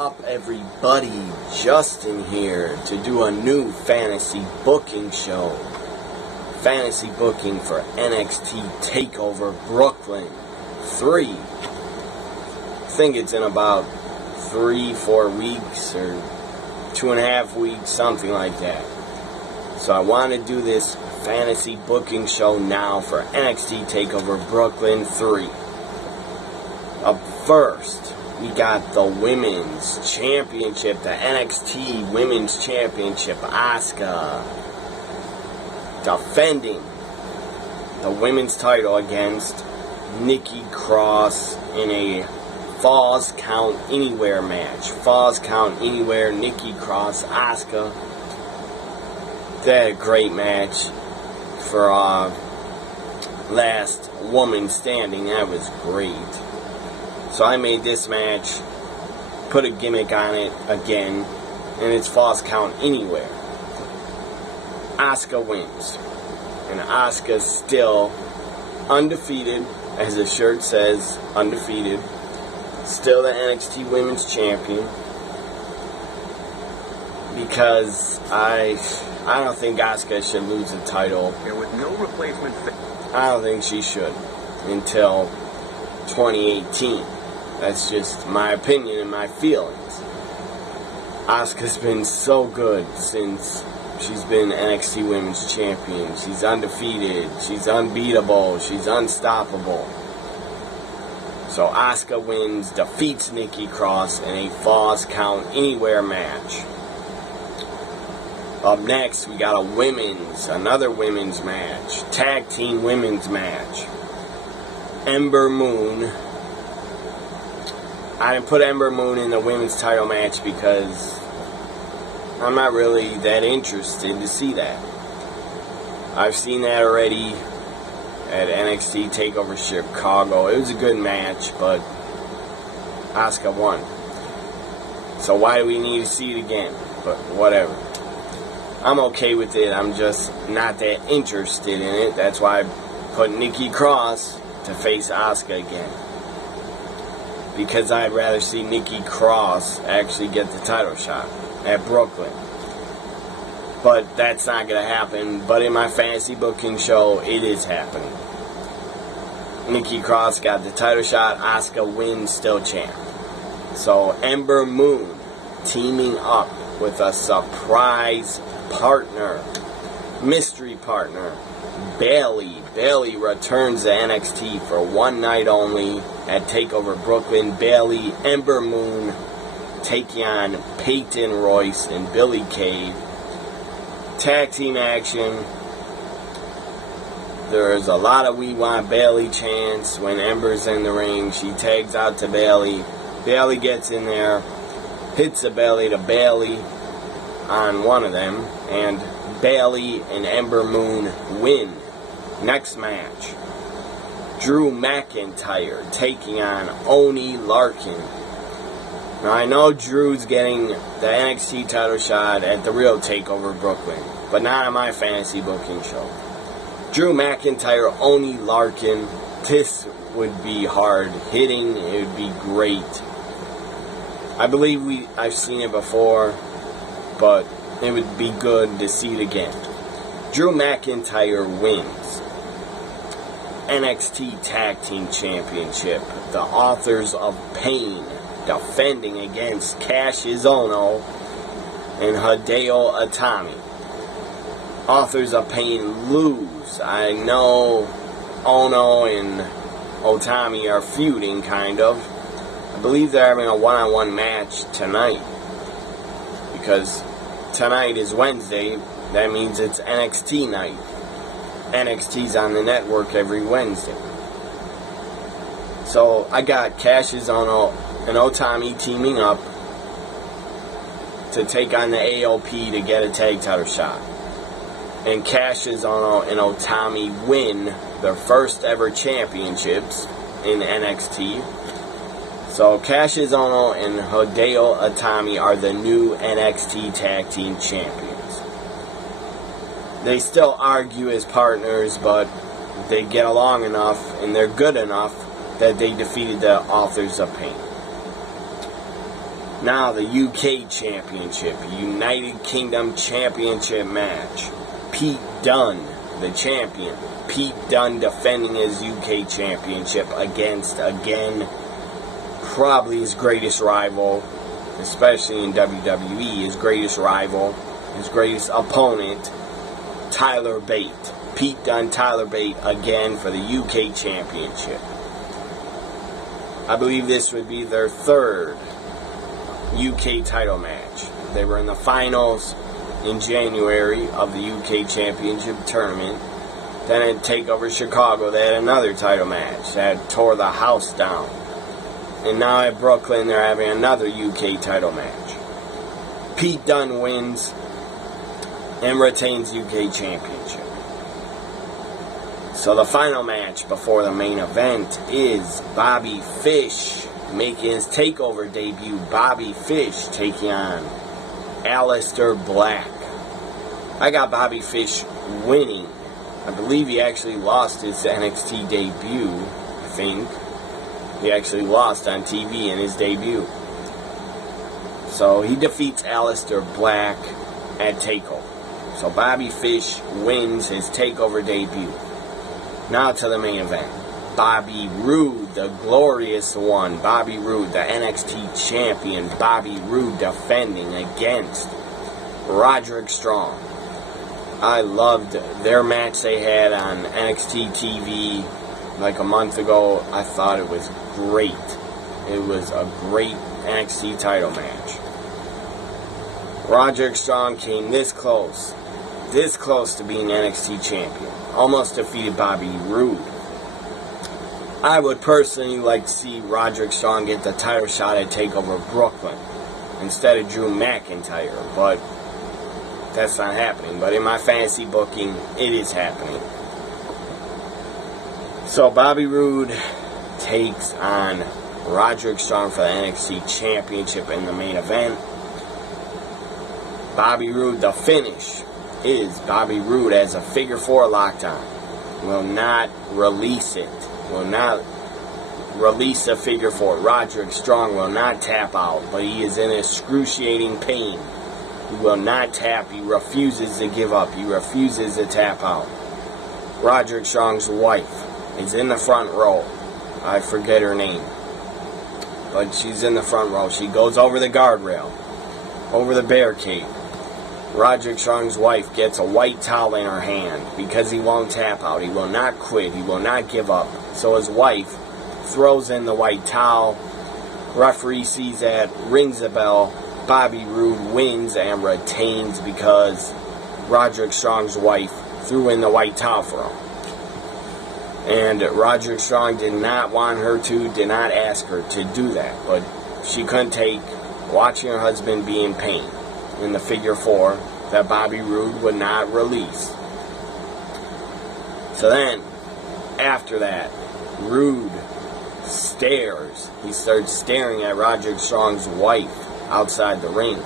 up, everybody? Justin here to do a new fantasy booking show. Fantasy booking for NXT TakeOver Brooklyn 3. I think it's in about 3-4 weeks or 2.5 weeks, something like that. So I want to do this fantasy booking show now for NXT TakeOver Brooklyn 3. Up first, we got the Women's Championship, the NXT Women's Championship. Asuka defending the women's title against Nikki Cross in a Falls Count Anywhere match. Falls Count Anywhere, Nikki Cross, Asuka. They had a great match for last woman standing. That was great. So I made this match, put a gimmick on it again, and it's Falls Count Anywhere. Asuka wins. And Asuka's still undefeated, as the shirt says, undefeated. Still the NXT Women's Champion. Because I don't think Asuka should lose the title. And with no replacement, I don't think she should until 2018. That's just my opinion and my feelings. Asuka's been so good since she's been NXT Women's Champion. She's undefeated. She's unbeatable. She's unstoppable. So Asuka wins, defeats Nikki Cross in a Falls Count Anywhere match. Up next, we got another women's match. Tag team women's match. Ember Moon. I didn't put Ember Moon in the women's title match because I'm not really that interested to see that. I've seen that already at NXT TakeOver Chicago. It was a good match, but Asuka won. So why do we need to see it again? But whatever. I'm okay with it. I'm just not that interested in it. That's why I put Nikki Cross to face Asuka again. Because I'd rather see Nikki Cross actually get the title shot at Brooklyn. But that's not going to happen. But in my fantasy booking show, it is happening. Nikki Cross got the title shot. Asuka wins, still champ. So Ember Moon teaming up with a surprise partner, mystery partner, Bayley. Bayley returns to NXT for one night only at TakeOver Brooklyn. Bayley, Ember Moon taking on Peyton Royce and Billie Kay. Tag team action. There's a lot of "We Want Bayley" chants when Ember's in the ring. She tags out to Bayley. Bayley gets in there, hits a belly to Bayley on one of them, and Bayley and Ember Moon win. Next match, Drew McIntyre taking on Oney Larkin. Now I know Drew's getting the NXT title shot at the real TakeOver Brooklyn, but not on my fantasy booking show. Drew McIntyre, Oney Larkin, this would be hard hitting. It would be great. I believe I've seen it before, but it would be good to see it again. Drew McIntyre wins NXT Tag Team Championship. The Authors of Pain defending against Cassius Ohno and Hideo Itami. Authors of Pain lose. I know Ohno and Itami are feuding, kind of. I believe they're having a one-on-one match tonight. Because tonight is Wednesday. That means it's NXT night. NXT's on the network every Wednesday. So I got Cassius Ohno and Itami teaming up to take on the AOP to get a tag title shot. And Cassius Ohno and Itami win their first ever championships in NXT. So Cassius Ohno and Hideo Itami are the new NXT Tag Team Champions. They still argue as partners, but they get along enough and they're good enough that they defeated the Authors of Pain. Now the UK Championship, United Kingdom Championship match. Pete Dunne, the champion. Pete Dunne defending his UK Championship against, again, probably his greatest rival, especially in WWE, his greatest rival, his greatest opponent, Tyler Bate. Pete Dunne, Tyler Bate, again for the UK Championship. I believe this would be their third UK title match. They were in the finals in January of the UK Championship Tournament. Then at TakeOver Chicago, they had another title match that tore the house down. And now at Brooklyn, they're having another UK title match. Pete Dunne wins and retains UK Championship. So the final match before the main event is Bobby Fish making his TakeOver debut. Bobby Fish taking on Aleister Black. I got Bobby Fish winning. I believe he actually lost his NXT debut, I think. He actually lost on TV in his debut. So he defeats Aleister Black at TakeOver. So Bobby Fish wins his TakeOver debut. Now to the main event. Bobby Roode, the glorious one. Bobby Roode, the NXT champion. Bobby Roode defending against Roderick Strong. I loved their match they had on NXT TV like a month ago. I thought it was great. It was a great NXT title match. Roderick Strong came this close to being NXT champion. Almost defeated Bobby Roode. I would personally like to see Roderick Strong get the title shot at TakeOver Brooklyn instead of Drew McIntyre, but that's not happening. But in my fantasy booking, it is happening. So Bobby Roode takes on Roderick Strong for the NXT Championship in the main event. Bobby Roode, the finish is Bobby Roode as a figure 4 lockdown. Will not release it. Will not release a figure 4. Roderick Strong will not tap out, but he is in excruciating pain. He will not tap. He refuses to give up. He refuses to tap out. Roderick Strong's wife is in the front row. I forget her name, but she's in the front row. She goes over the guardrail, over the barricade. Roderick Strong's wife gets a white towel in her hand because he won't tap out. He will not quit. He will not give up. So his wife throws in the white towel. Referee sees that, rings the bell. Bobby Roode wins and retains because Roderick Strong's wife threw in the white towel for him. And Roderick Strong did not want her to, did not ask her to do that. But she couldn't take watching her husband be in pain in the figure 4 that Bobby Roode would not release. So then, after that, Roode stares. He starts staring at Roderick Strong's wife outside the ring.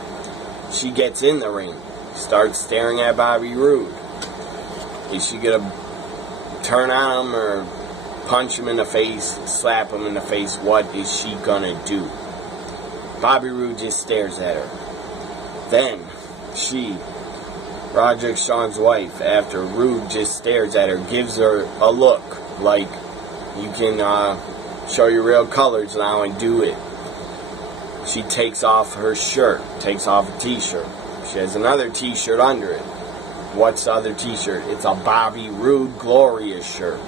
She gets in the ring, starts staring at Bobby Roode. Is she going to turn on him or punch him in the face, slap him in the face? What is she going to do? Bobby Roode just stares at her. Then, Roderick Strong's wife, after Roode just stares at her, gives her a look like, you can show your real colors now and do it. She takes off her shirt, takes off a t-shirt. She has another t-shirt under it. What's the other t-shirt? It's a Bobby Roode Glorious shirt.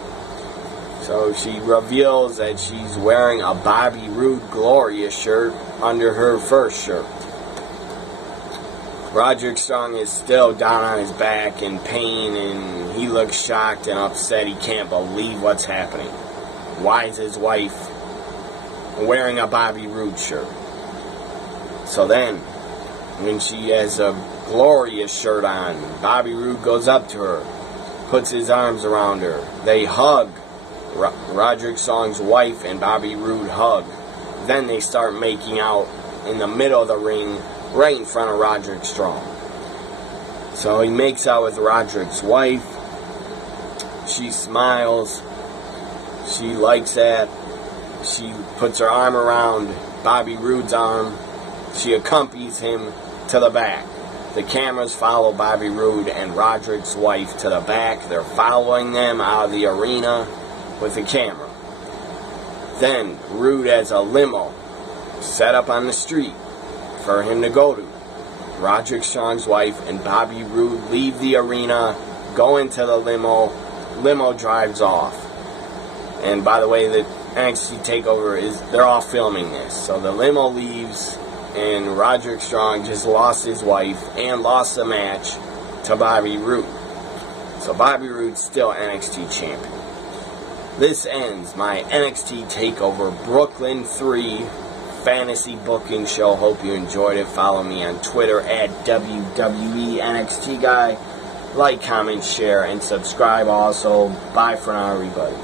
So she reveals that she's wearing a Bobby Roode Glorious shirt under her first shirt. Roderick Strong is still down on his back in pain, and he looks shocked and upset. He can't believe what's happening. Why is his wife wearing a Bobby Roode shirt? So then, when she has a Glorious shirt on, Bobby Roode goes up to her, puts his arms around her. They hug. Roderick Strong's wife and Bobby Roode hug. Then they start making out in the middle of the ring, right in front of Roderick Strong. So he makes out with Roderick's wife. She smiles. She likes that. She puts her arm around Bobby Roode's arm. She accompanies him to the back. The cameras follow Bobby Roode and Roderick's wife to the back. They're following them out of the arena with the camera. Then Roode has a limo set up on the street for him to go to. Roderick Strong's wife and Bobby Roode leave the arena, go into the limo. Limo drives off. And by the way, the NXT TakeOver they're all filming this. So the limo leaves, and Roderick Strong just lost his wife and lost the match to Bobby Roode. So Bobby Roode's still NXT champion. This ends my NXT TakeOver Brooklyn 3 fantasy booking show. Hope you enjoyed it. Follow me on Twitter at WWE NXT Guy. Like, comment, share, and subscribe also. Bye for now, everybody.